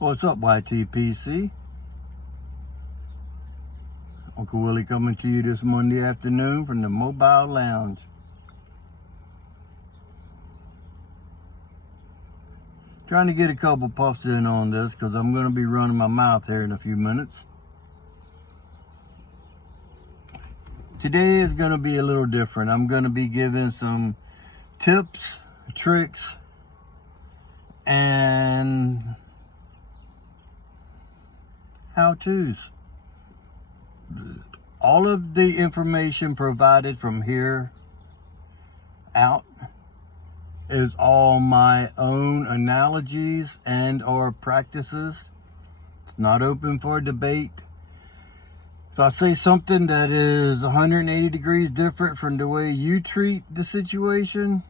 What's up, YTPC? Uncle Willie coming to you this Monday afternoon from the Mobile Lounge. Trying to get a couple puffs in on this because I'm going to be running my mouth here in a few minutes. Today is going to be a little different. I'm going to be giving some tips, tricks, and how-tos. All of the information provided from here out is all my own analogies and or practices. It's not open for debate. If I say something that is 180 degrees different from the way you treat the situation,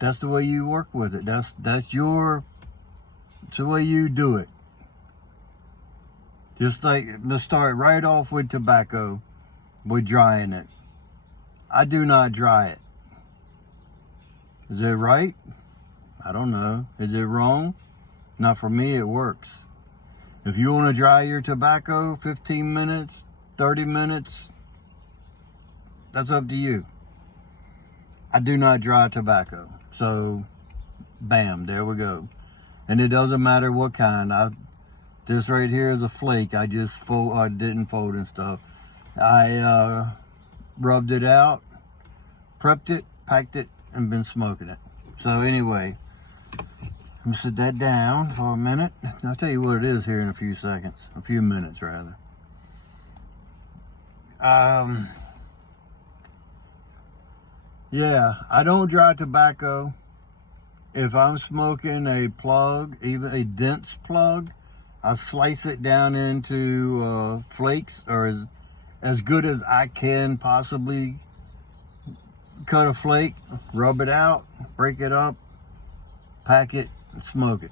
that's the way you work with it. It's the way you do it. Just like, let's start right off with tobacco, with drying it. I do not dry it. Is it right? I don't know. Is it wrong? Not for me, it works. If you want to dry your tobacco 15 minutes, 30 minutes, that's up to you. I do not dry tobacco. So, bam, there we go. And it doesn't matter what kind. This right here is a flake. I didn't fold and stuff. I rubbed it out, prepped it, packed it, and been smoking it. So anyway, let me sit that down for a minute. I'll tell you what it is here in a few seconds. A few minutes, rather. Yeah, I don't dry tobacco. If I'm smoking a plug, even a dense plug, I slice it down into flakes, or as good as I can possibly cut a flake, rub it out, break it up, pack it, and smoke it.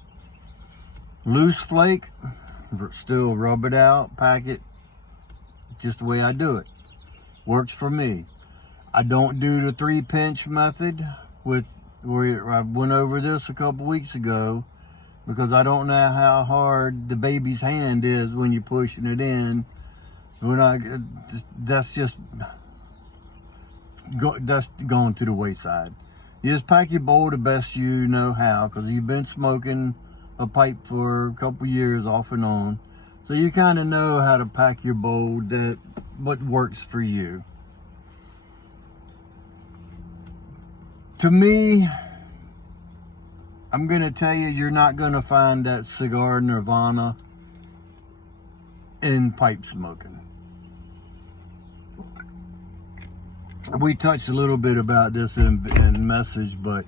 Loose flake, still rub it out, pack it, just the way I do it. Works for me. I don't do the 3-pinch method where I went over this a couple weeks ago, because I don't know how hard the baby's hand is when you're pushing it in. That's going to the wayside. You just pack your bowl the best you know how, because you've been smoking a pipe for a couple years off and on. So you kind of know how to pack your bowl, what works for you. To me, I'm going to tell you, you're not going to find that cigar nirvana in pipe smoking. We touched a little bit about this in message, but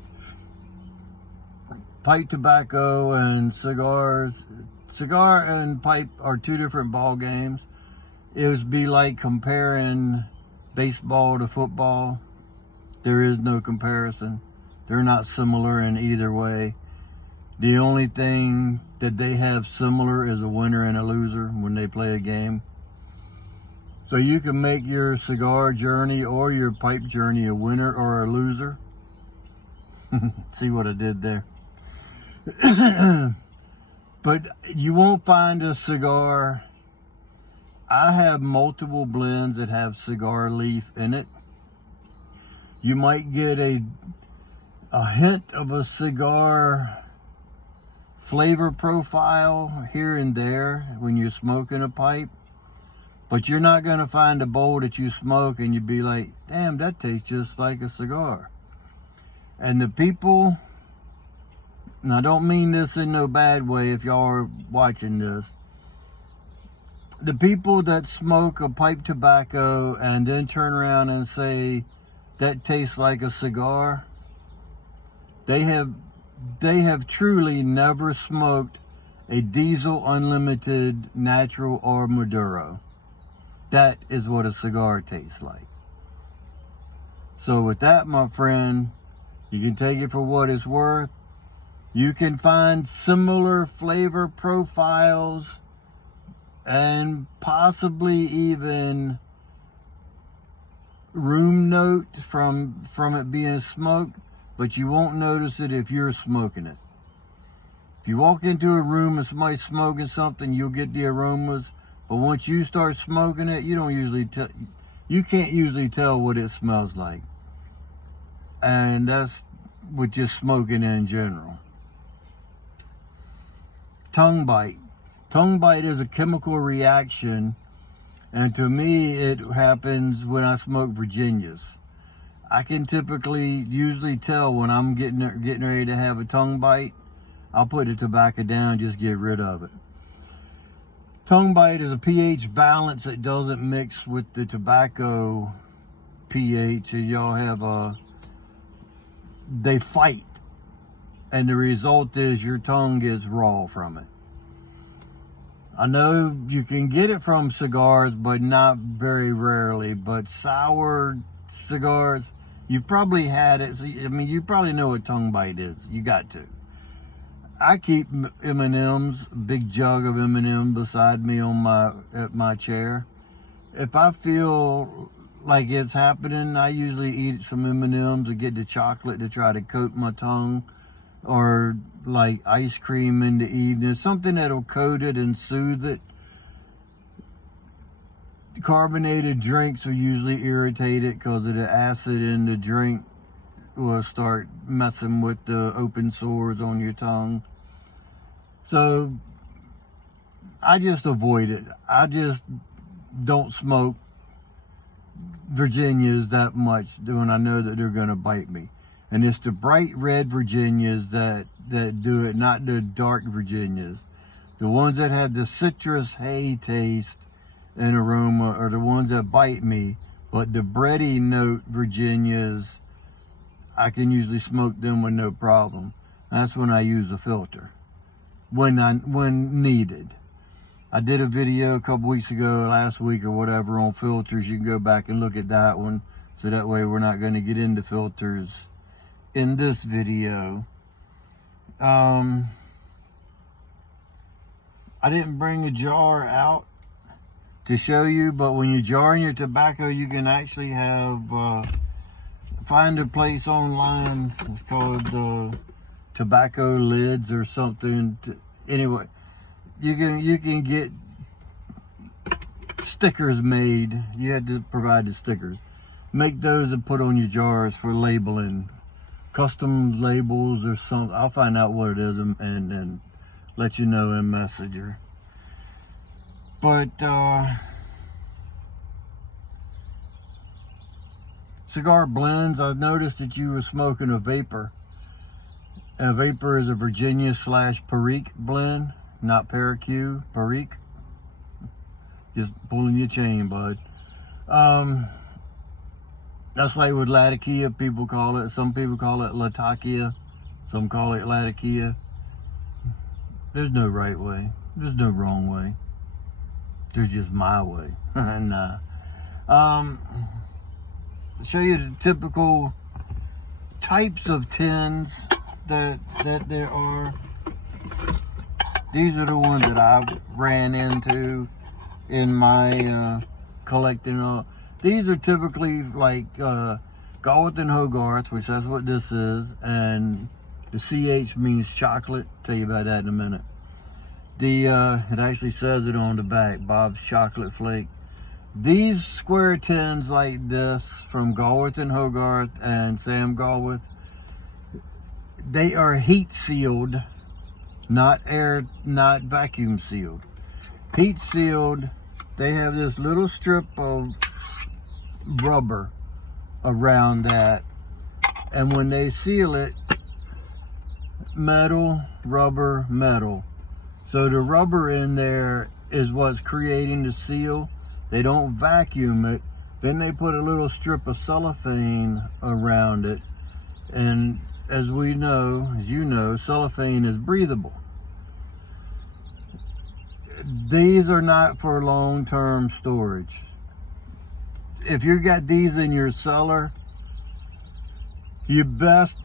pipe tobacco and cigar and pipe are two different ball games. It would be like comparing baseball to football. There is no comparison. They're not similar in either way. The only thing that they have similar is a winner and a loser when they play a game. So you can make your cigar journey or your pipe journey a winner or a loser. See what I did there? But you won't find a cigar. I have multiple blends that have cigar leaf in it. You might get a hint of a cigar flavor profile here and there when you're smoking a pipe, but you're not going to find a bowl that you smoke and you'd be like, damn, that tastes just like a cigar. And the people, and I don't mean this in no bad way if y'all are watching this, the people that smoke a pipe tobacco and then turn around and say that tastes like a cigar, they have truly never smoked a Diesel Unlimited, Natural, or Maduro. That is what a cigar tastes like. So with that, my friend, you can take it for what it's worth. You can find similar flavor profiles and possibly even room note from it being smoked, but you won't notice it if you're smoking it. If you walk into a room and somebody's smoking something, you'll get the aromas. But once you start smoking it, you can't usually tell what it smells like. And that's with just smoking in general. Tongue bite. Tongue bite is a chemical reaction, and to me it happens when I smoke Virginias. I can usually tell when I'm getting ready to have a tongue bite. I'll put the tobacco down, just get rid of it. Tongue bite is a pH balance that doesn't mix with the tobacco pH, and y'all have they fight, and the result is your tongue gets raw from it. I know you can get it from cigars, but not very rarely. But sour cigars, you probably had it. So, I mean, you probably know what tongue bite is. You got to. I keep M&Ms, a big jug of M&Ms beside me at my chair. If I feel like it's happening, I usually eat some M&Ms or get the chocolate to try to coat my tongue, or like ice cream in the evening, something that'll coat it and soothe it. Carbonated drinks will usually irritate it because of the acid in the drink will start messing with the open sores on your tongue. So I just avoid it. I just don't smoke Virginias that much when I know that they're going to bite me. And it's the bright red Virginias that do it, not the dark Virginias. The ones that have the citrus hay taste and aroma are the ones that bite me. But the bready note Virginias, I can usually smoke them with no problem. That's when I use a filter, when needed. I did a video a couple weeks ago, last week or whatever, on filters. You can go back and look at that one. So that way we're not going to get into filters in this video. I didn't bring a jar out to show you, but when you're jarring your tobacco, you can actually find a place online. It's called tobacco lids or something. Anyway, you can get stickers made. You had to provide the stickers. Make those and put on your jars for labeling. Custom labels or something. I'll find out what it is and let you know in Messenger. But cigar blends, I've noticed that you were smoking a Vapor. A Vapor is a Virginia / Perique blend, not Paraque, Perique. Just pulling your chain, bud. That's like with Latakia, people call it. Some people call it Latakia. Some call it Latakia. There's no right way. There's no wrong way. There's just my way. And show you the typical types of tins that there are. These are the ones that I've ran into in my collecting. These are typically like Galworth and Hogarth, which that's what this is, and the CH means chocolate. Tell you about that in a minute. It actually says it on the back, Bob's Chocolate Flake. These square tins like this from Galworth and Hogarth and Sam Galworth, they are heat sealed, not vacuum sealed. Heat sealed. They have this little strip of rubber around that, and when they seal it, metal, rubber, metal. So the rubber in there is what's creating the seal. They don't vacuum it. Then they put a little strip of cellophane around it, and as we know, as you know, cellophane is breathable. These are not for long-term storage. If you got these in your cellar,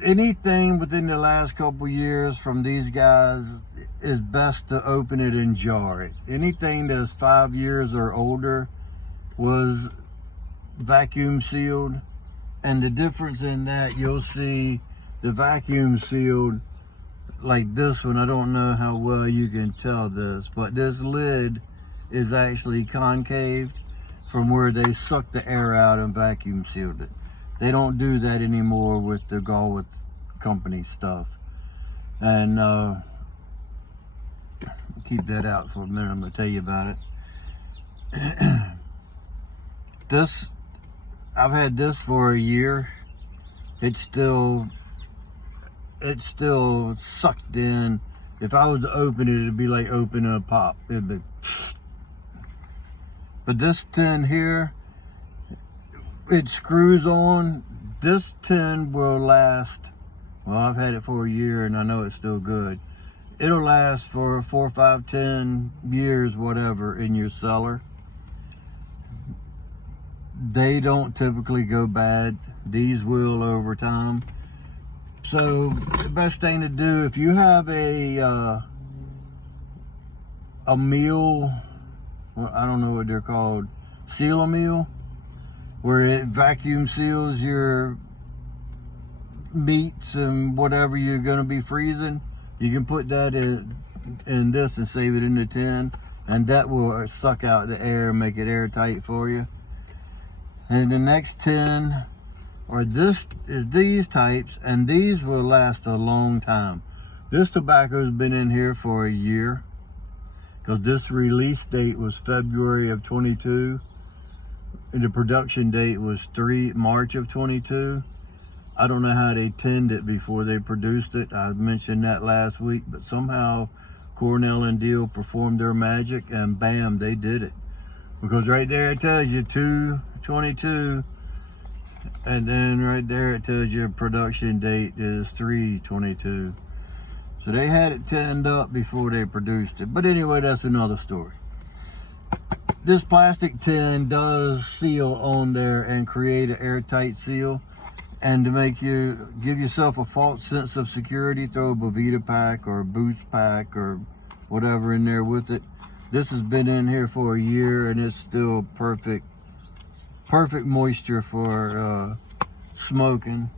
anything within the last couple years from these guys is best to open it and jar it. Anything that's 5 years or older was vacuum sealed, and the difference in that, you'll see the vacuum sealed like this one, I don't know how well you can tell this, but this lid is actually concaved from where they sucked the air out and vacuum sealed it. They don't do that anymore with the Galwith company stuff. And keep that out for a minute, I'm gonna tell you about it. This, I've had this for a year. It's still sucked in. If I was to open it, it'd be like opening a pop. It'd be. But this tin here, it screws on. This tin will last, well, I've had it for a year and I know it's still good. It'll last for 4, 5, 10 years, whatever, in your cellar. They don't typically go bad. These will over time. So the best thing to do, if you have a meal, well, I don't know what they're called, seal a meal, where it vacuum seals your meats and whatever you're going to be freezing, you can put that in this and save it in the tin, and that will suck out the air and make it airtight for you. And the next tin, or this is these types, and these will last a long time. This tobacco's been in here for a year, because this release date was February of 22, and the production date was March of 22. I don't know how they tinned it before they produced it. I mentioned that last week, but somehow Cornell and Deal performed their magic, and bam, they did it. Because right there it tells you 2/22, and then right there it tells you production date is 3/22. So they had it tinned up before they produced it. But anyway, that's another story. This plastic tin does seal on there and create an airtight seal. And to make you give yourself a false sense of security, throw a Bovita pack or a Boost pack or whatever in there with it. This has been in here for a year and it's still perfect moisture for smoking.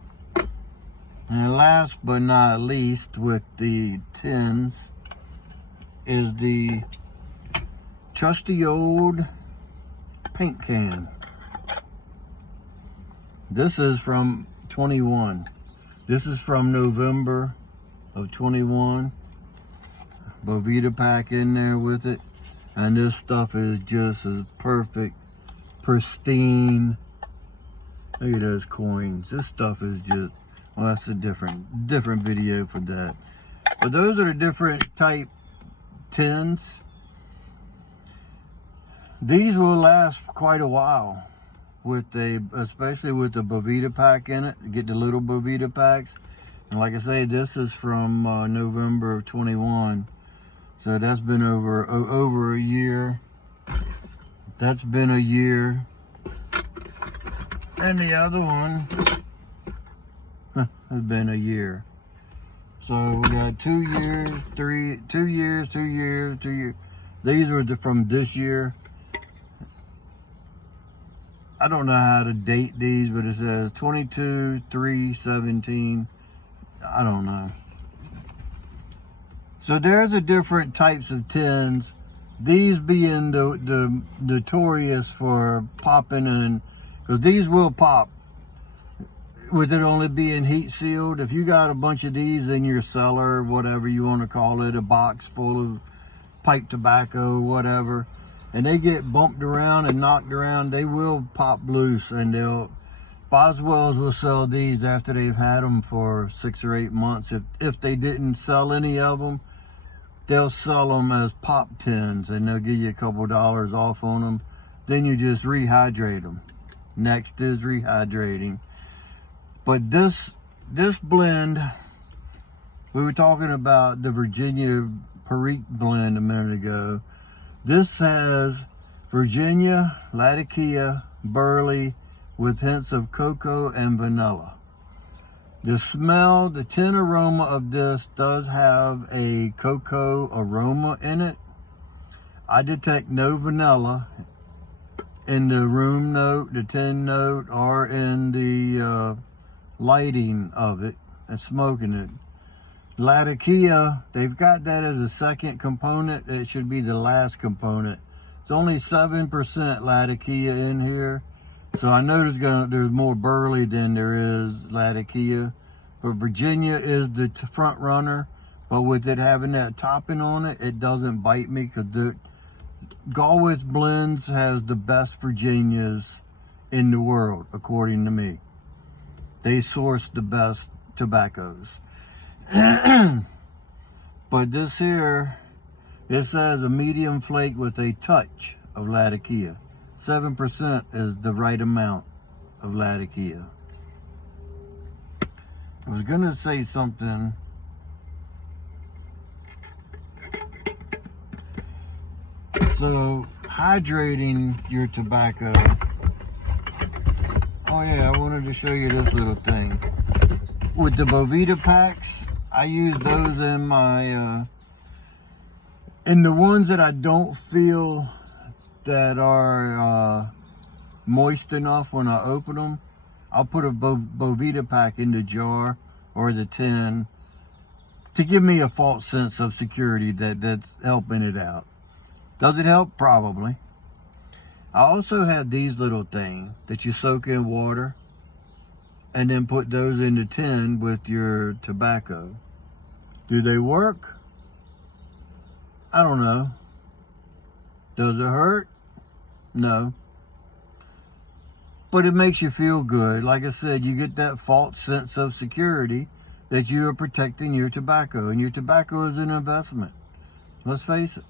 And last but not least with the tins is the trusty old paint can. This is from 21. This is from November of 21. Bovita pack in there with it. And this stuff is just as perfect, pristine. Look at those coins. This stuff is just, well, that's a different video for that. But those are the different type tins. These will last quite a while, especially with the Bovita pack in it. Get the little Bovita packs. And like I say, this is from November of 21. So that's been over a year. That's been a year. And the other one has been a year. So we got 2 years, 2 years, 2 years, 2 years. These were from this year. I don't know how to date these, but it says 22/3/17. I don't know. So there's the different types of tins. These being the notorious for popping, and because these will pop with it only being heat sealed. If you got a bunch of these in your cellar, whatever you want to call it, a box full of pipe tobacco, whatever, and they get bumped around and knocked around, they will pop loose, and Boswell's will sell these after they've had them for 6 or 8 months. If they didn't sell any of them, they'll sell them as pop tins, and they'll give you a couple dollars off on them. Then you just rehydrate them. Next is rehydrating. But this blend, we were talking about the Virginia Perique blend a minute ago. This has Virginia, Latakia, burley with hints of cocoa and vanilla. The smell, the tin aroma of this does have a cocoa aroma in it. I detect no vanilla in the room note, the tin note, or in the lighting of it and smoking it. Latakia, they've got that as a second component. It should be the last component. It's only 7% Latakia in here. So I know there's more burley than there is Latakia. But Virginia is the front runner. But with it having that topping on it, it doesn't bite me, because the Galwitz Blends has the best Virginias in the world, according to me. They source the best tobaccos. But this here, it says a medium flake with a touch of Latakia. 7% is the right amount of Latakia. I was gonna say something. So, hydrating your tobacco. Oh yeah, I wanted to show you this little thing. With the Boveda packs, I use those in my, in the ones that I don't feel that are moist enough when I open them, I'll put a Boveda pack in the jar or the tin to give me a false sense of security that's helping it out. Does it help? Probably. I also have these little things that you soak in water and then put those in the tin with your tobacco. Do they work? I don't know. Does it hurt? No. But it makes you feel good. Like I said, you get that false sense of security that you are protecting your tobacco. And your tobacco is an investment. Let's face it.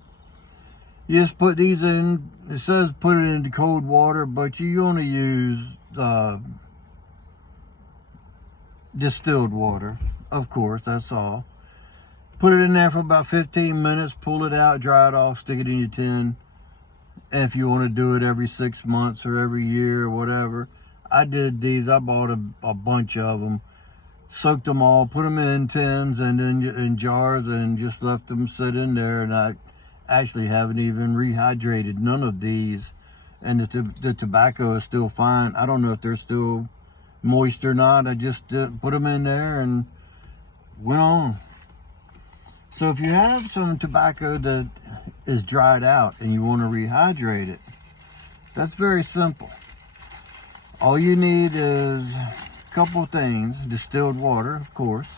You just put these in, it says put it into cold water, but you only use distilled water, of course, that's all. Put it in there for about 15 minutes, pull it out, dry it off, stick it in your tin. And if you want to do it every 6 months or every year or whatever. I did these, I bought a bunch of them, soaked them all, put them in tins and then in jars, and just left them sit in there. And I actually haven't even rehydrated none of these, and the tobacco is still fine. I don't know if they're still moist or not. I just put them in there and went on. So if you have some tobacco that is dried out and you want to rehydrate it, that's very simple. All you need is a couple things. Distilled water, of course.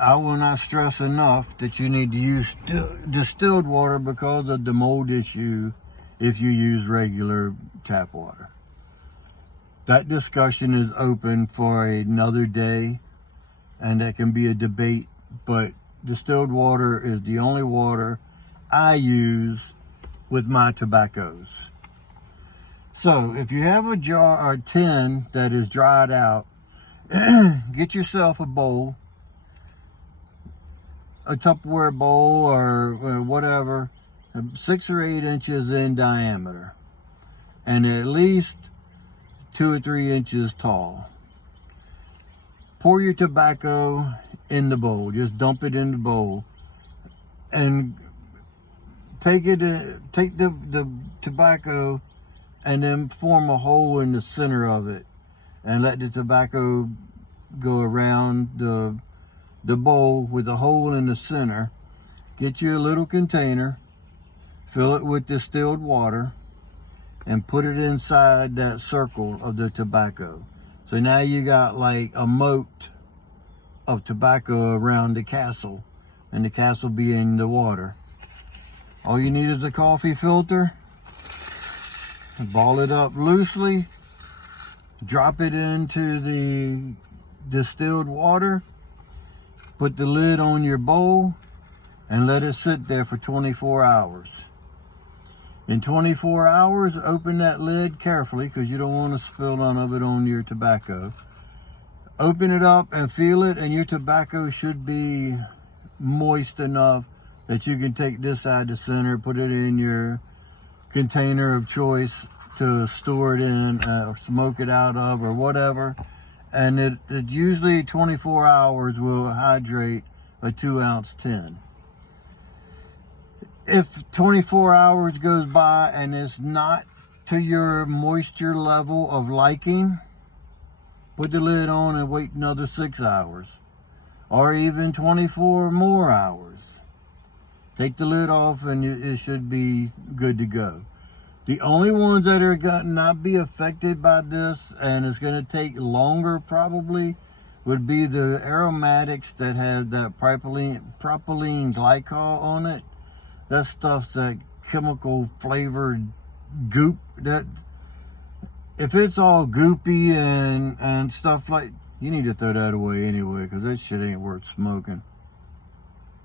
I will not stress enough that you need to use distilled water because of the mold issue if you use regular tap water. That discussion is open for another day, and that can be a debate, but distilled water is the only water I use with my tobaccos. So if you have a jar or tin that is dried out, get yourself a bowl, a Tupperware bowl or whatever, 6 or 8 inches in diameter and at least 2 or 3 inches tall. Pour your tobacco in the bowl. Just dump it in the bowl and take the tobacco and then form a hole in the center of it and let the tobacco go around the bowl with a hole in the center. Get you a little container, fill it with distilled water, and put it inside that circle of the tobacco. So now you got like a moat of tobacco around the castle, and the castle being the water. All you need is a coffee filter. Ball it up loosely, drop it into the distilled water, put the lid on your bowl, and let it sit there for 24 hours. In 24 hours, open that lid carefully because you don't want to spill none of it on your tobacco. Open it up and feel it, and your tobacco should be moist enough that you can take this side to center, put it in your container of choice to store it in, smoke it out of or whatever. And it usually 24 hours will hydrate a 2-ounce tin. If 24 hours goes by and it's not to your moisture level of liking, put the lid on and wait another 6 hours. or even 24 more hours. Take the lid off and it should be good to go. The only ones that are going to not be affected by this, and it's going to take longer probably, would be the aromatics that has that propylene glycol on it. That stuff's that chemical flavored goop. That if it's all goopy and stuff like, you need to throw that away anyway, because that shit ain't worth smoking.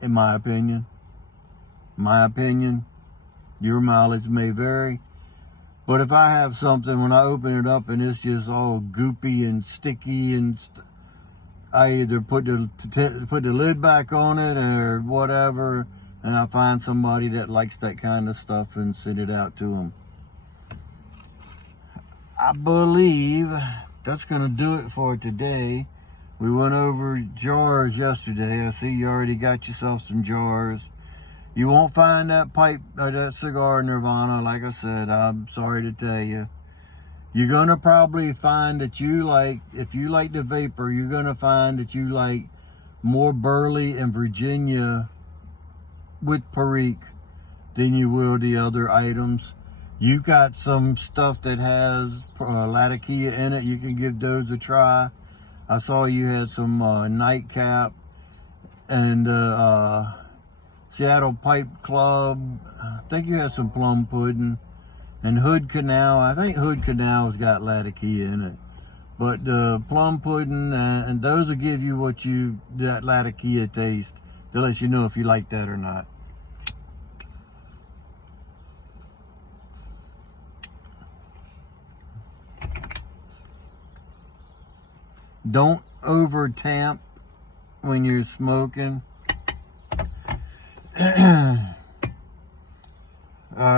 In my opinion. Your mileage may vary. But if I have something, when I open it up and it's just all goopy and sticky and I either put the lid back on it or whatever, and I find somebody that likes that kind of stuff and send it out to them. I believe that's going to do it for today. We went over jars yesterday. I see you already got yourself some jars. You won't find that pipe, that cigar Nirvana, like I said. I'm sorry to tell you. You're going to probably find that you like, if you like the vapor, you're going to find that you like more Burley and Virginia with Perique than you will the other items. You got some stuff that has Latakia in it. You can give those a try. I saw you had some Nightcap and Seattle Pipe Club. I think you had some Plum Pudding. And Hood Canal. I think Hood Canal's got Latakia in it. But the Plum Pudding, and those will give you that Latakia taste. They'll let you know if you like that or not. Don't over tamp when you're smoking.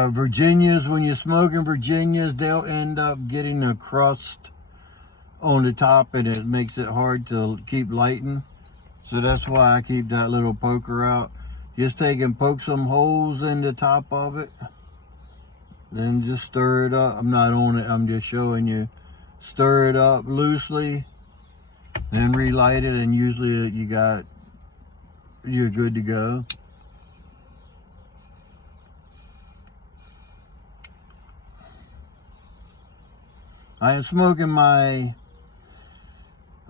Virginias, when you're smoking Virginias, they'll end up getting a crust on the top and it makes it hard to keep lighting. So that's why I keep that little poker out. Just take and poke some holes in the top of it. Then just stir it up. I'm not on it, I'm just showing you. Stir it up loosely. Then relight it, and usually you're good to go. I am smoking my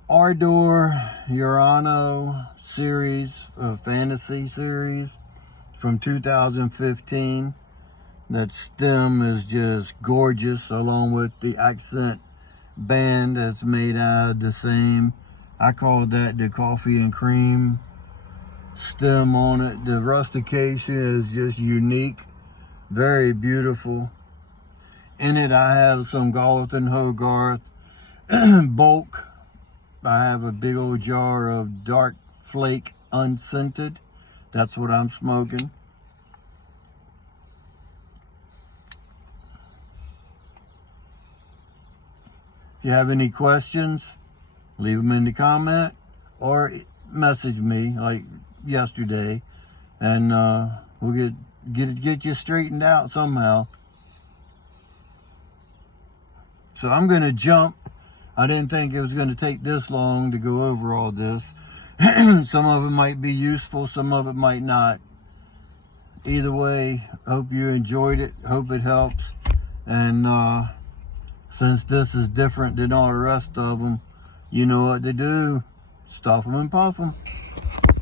Ardor Urano series, fantasy series from 2015. That stem is just gorgeous, along with the accent band that's made out of the same. I call that the coffee and cream stem on it. The rustication is just unique, very beautiful. In it, I have some Galton Hogarth bulk. I have a big old jar of Dark Flake unscented. That's what I'm smoking. If you have any questions, leave them in the comment or message me like yesterday, and we'll get you straightened out somehow. So I'm going to jump. I didn't think it was going to take this long to go over all this. Some of it might be useful, some of it might not. Either way, hope you enjoyed it. Hope it helps. And since this is different than all the rest of them, you know what to do. Stuff them and puff them.